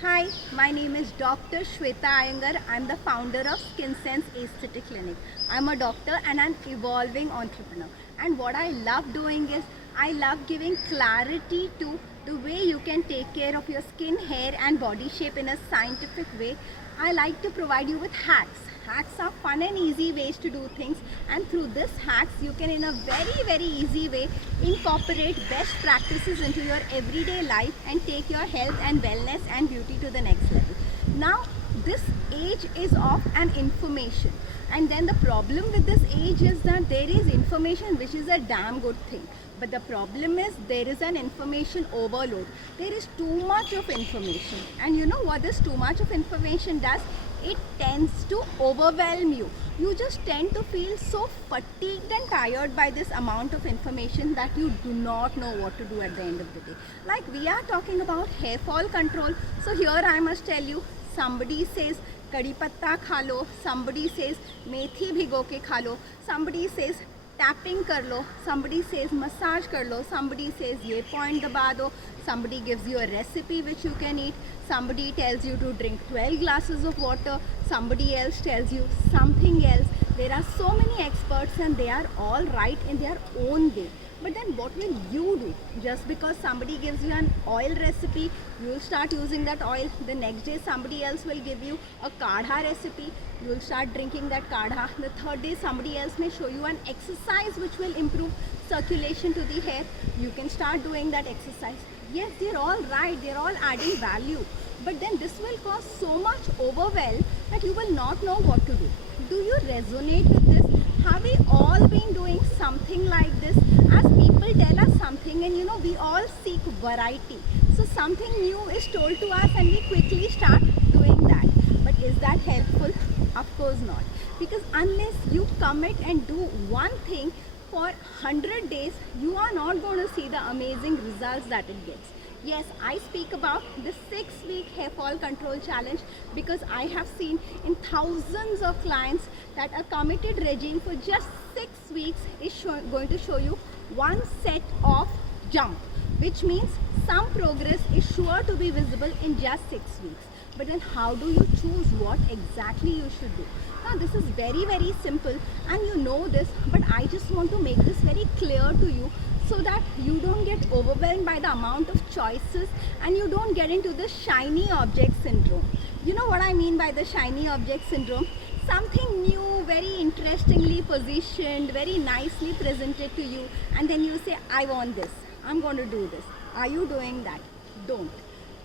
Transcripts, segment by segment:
Hi, my name is Dr. Shweta Iyengar. I'm the founder of Skin Sense Aesthetic Clinic. I'm a doctor and an evolving entrepreneur. And what I love doing is I love giving clarity to the way you can take care of your skin, hair and body shape in a scientific way. I like to provide you with hacks. Hacks are fun and easy ways to do things, and through this hacks you can in a very easy way incorporate best practices into your everyday life and take your health and wellness and beauty to the next level. Now this age is of an information, and then the problem with this age is that there is information, which is a damn good thing, but the problem is there is an information overload. There is too much of information, and you know what this too much of information does? It tends to overwhelm you. You just tend to feel so fatigued and tired by this amount of information that you do not know what to do at the end of the day. Like, we are talking about hair fall control, so here I must tell you, somebody says कड़ी पत्ता खा लो, somebody says मेथी भिगो के खा लो, somebody says tapping कर लो, somebody says massage कर लो, somebody says ये point दबा दो, somebody gives you a recipe which you can eat, somebody tells you to drink 12 glasses of water, somebody else tells you something else. There are so many experts and they are all right in their own way. But then what will you do? Just because somebody gives you an oil recipe, you will start using that oil. The next day somebody else will give you a kadha recipe, you will start drinking that kadha. The third day somebody else may show you an exercise which will improve circulation to the hair. You can start doing that exercise. Yes, they're all right, they're all adding value, but then this will cause so much overwhelm that you will not know what to do. Do you resonate with this? Have we all been doing something like this? As people tell us something, and you know, we all seek variety. So something new is told to us and we quickly start doing that. But is that helpful? Of course not. Because unless you commit and do one thing for 100 days, you are not going to see the amazing results that it gets. Yes, I speak about the 6-week hair fall control challenge because I have seen in thousands of clients that a committed regime for just 6 weeks is going to show you one set of jump, which means some progress is sure to be visible in just 6 weeks. But then how do you choose what exactly you should do? Now this is very simple, and you know this, but I just want to make this very clear to you so that you don't get overwhelmed by the amount of choices and you don't get into the shiny object syndrome. You know what I mean by the shiny object syndrome? Something new, very interestingly positioned, very nicely presented to you, and then you say, I want this, I'm going to do this. Are you doing that? Don't.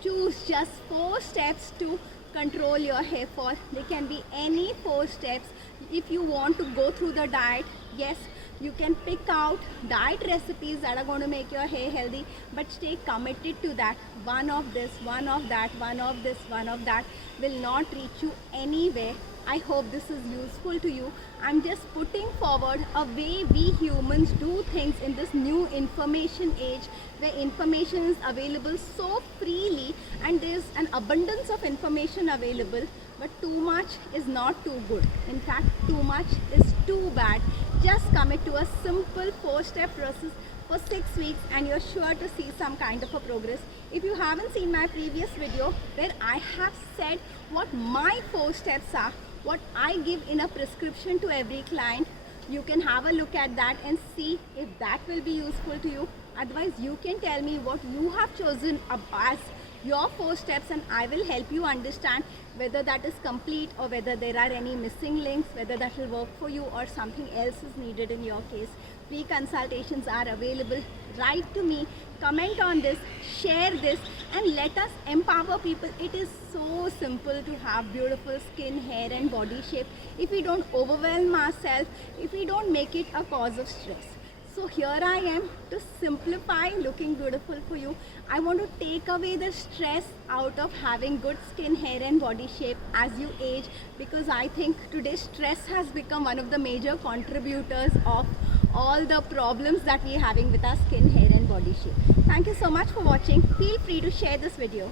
Choose just 4 steps to control your hair fall. They can be any 4 steps. If you want to go through the diet, yes, you can pick out diet recipes that are going to make your hair healthy, but stay committed to that. One of this, one of that, one of this, one of that will not reach you anywhere. I hope this is useful to you. I'm just putting forward a way we humans do things in this new information age, where information is available so freely and there's an abundance of information available, but too much is not too good. In fact, too much is too bad. Just commit to a simple 4-step process for 6 weeks and you're sure to see some kind of a progress. If you haven't seen my previous video where I have said what my 4 steps are, what I give in a prescription to every client, you can have a look at that and see if that will be useful to you. Otherwise, you can tell me what you have chosen as your 4 steps and I will help you understand whether that is complete or whether there are any missing links, whether that will work for you or something else is needed in your case. Free consultations are available. Write to me, comment on this, share this, and let us empower people. It is so simple to have beautiful skin, hair and body shape if we don't overwhelm ourselves, if we don't make it a cause of stress. So here I am to simplify looking beautiful for you. I want to take away the stress out of having good skin, hair and body shape as you age, because I think today stress has become one of the major contributors of all the problems that we are having with our skin, hair and body shape. Thank you so much for watching. Feel free to share this video.